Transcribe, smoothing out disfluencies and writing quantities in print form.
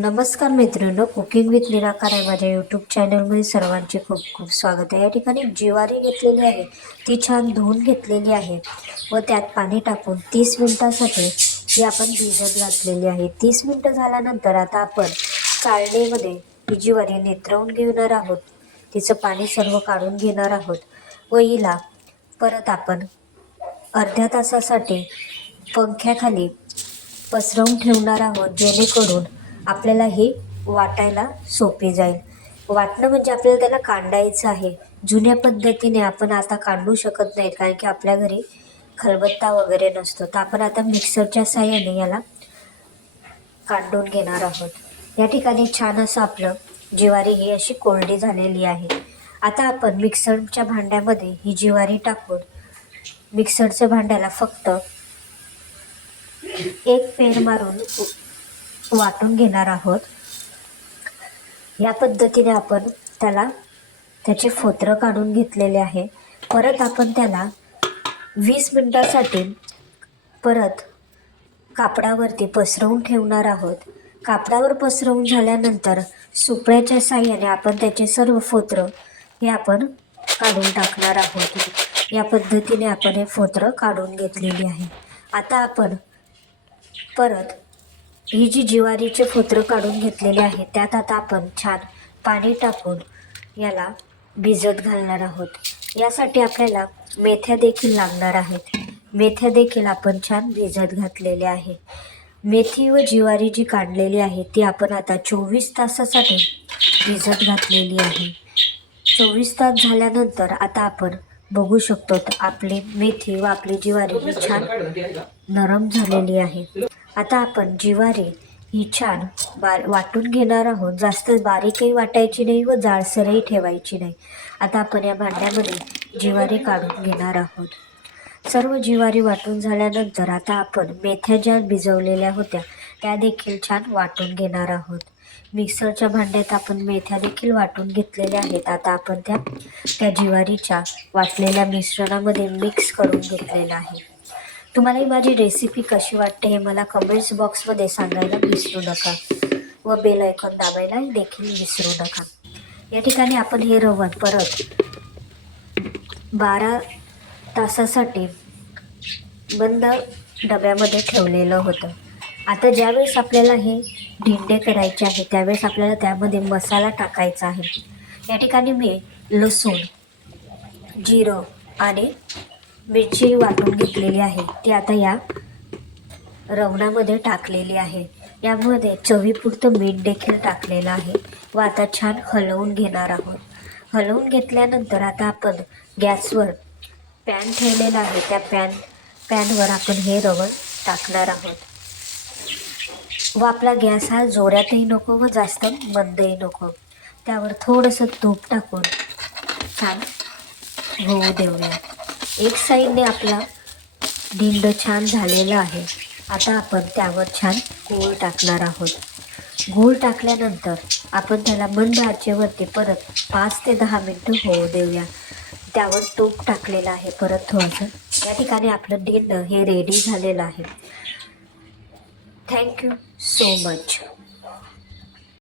नमस्कार मित्रांनो, cooking with निराकार आहे माझ्या यूट्यूब चॅनलमध्ये सर्वांचे खूप खूप स्वागत आहे। या ठिकाणी ज्वारी घेतलेली आहे, ती छान धुवून घेतलेली आहे व त्यात पाणी टाकून 30 मिनिटांसाठी ही आपण भिजत घातलेली आहे। 30 मिनिटं झाल्यानंतर आता आपण चाळणीमध्ये ही ज्वारी नितरवून घेणार आहोत, तिचं पाणी सर्व काढून घेणार आहोत व हिला परत आपण अर्ध्या तासासाठी पंख्याखाली पसरवून ठेवणार आहोत, जेणेकरून आपल्याला हे वाटायला सोपे जाईल। वाटणं म्हणजे आपल्याला त्याला कांडायचं आहे। जुन्या पद्धतीने आपण आता काढू शकत नाही, कारण की आपल्या घरी खलबत्ता वगैरे नसतो, तर आपण आता मिक्सरच्या साहाय्याने याला काढून घेणार आहोत। या ठिकाणी छान असं आपलं ज्वारी ही अशी कोरडी झालेली आहे। आता आपण मिक्सरच्या भांड्यामध्ये ही ज्वारी टाकून मिक्सरच्या भांड्याला फक्त एक पेर मारून वाटून घेणार आहोत। या पद्धतीने आपण त्याचे फोत्र काढून घेतलेले आहे। परत आपण त्याला 20 मिनिटांसाठी परत कापडावरती पसरवून ठेवणार आहोत। कापडावर पसरवून झाल्यानंतर सुपड्याच्या साहाय्याने आपण त्याचे सर्व फोत्र हे आपण काढून टाकणार आहोत। या पद्धतीने आपण हे फोत्र काढून घेतलेली आहे। आता आपण परत ही जी ज्वारीचे फोत्र काढून घेतलेले आहे त्यात आता आपण छान पाणी टाकून याला भिजत घालणार आहोत। यासाठी आपल्याला मेथ्या देखील लागणार आहेत। मेथ्या देखील आपण छान भिजत घातलेले आहे। मेथी व ज्वारी जी काढलेली आहे ती आपण आता 24 तासासाठी भिजत घातलेली आहे। 24 तास झाल्यानंतर आता आपण बघू शकतो आपली मेथी व आपली ज्वारी ही छान नरम झालेली आहे। आता आपण ज्वारी ही छान वाटून घेणार आहोत। जास्त बारीकही वाटायची नाही व जाडसरही ठेवायची नाही। आता आपण या भांड्यामध्ये ज्वारी काढून घेणार आहोत। सर्व ज्वारी वाटून झाल्यानंतर आता आपण मेथ्या ज्या भिजवलेल्या होत्या त्या देखील छान वाटून घेणार आहोत। मिक्सरच्या भांड्यात आपण मेथ्या देखील वाटून घेतलेल्या आहेत। आता आपण त्या ज्वारीच्या वाटलेल्या मिश्रणामध्ये मिक्स करून घेतलेलं आहे। तुम्हाला ही माझी रेसिपी कशी वाटते हे मला कमेंट्स बॉक्समध्ये सांगायला विसरू नका व बेल आयकॉन दाबायला देखील विसरू नका। या ठिकाणी आपण हे रवण परत 12 तासासाठी बंद डब्यामध्ये ठेवलेलं होतं। आता ज्यावेळेस आपल्याला हे धिंडे करायचे आहे त्यावेळेस आपल्याला त्यामध्ये मसाला टाकायचा आहे। या ठिकाणी मी लसूण, जिरं आणि मिरची वाटून घेतलेली आहे, ती आता या रवणामध्ये टाकलेली आहे। यामध्ये चवीपुरतं मीठ देखील टाकलेलं आहे व आता छान हलवून घेणार आहोत। हलवून घेतल्यानंतर आता आपण गॅसवर पॅन ठेवलेला आहे, त्या पॅनवर आपण हे रवण टाकणार आहोत व आपला गॅस हा जोरातही नको व जास्त मंदही नको। त्यावर थोडंसं तूप टाकून छान होऊ देऊया। एक साईडने आपला धिंड छान झालेला आहे। आता आपण त्यावर छान गूळ टाकणार आहोत। गूळ टाकल्यानंतर आपण त्याला मंद आचेवरती परत 5 ते 10 मिनिटं होऊ देऊया। त्यावर तूप टाकलेलं आहे परत थोडंसं। या ठिकाणी आपलं धिंड हे रेडी झालेलं आहे। Thank you so much.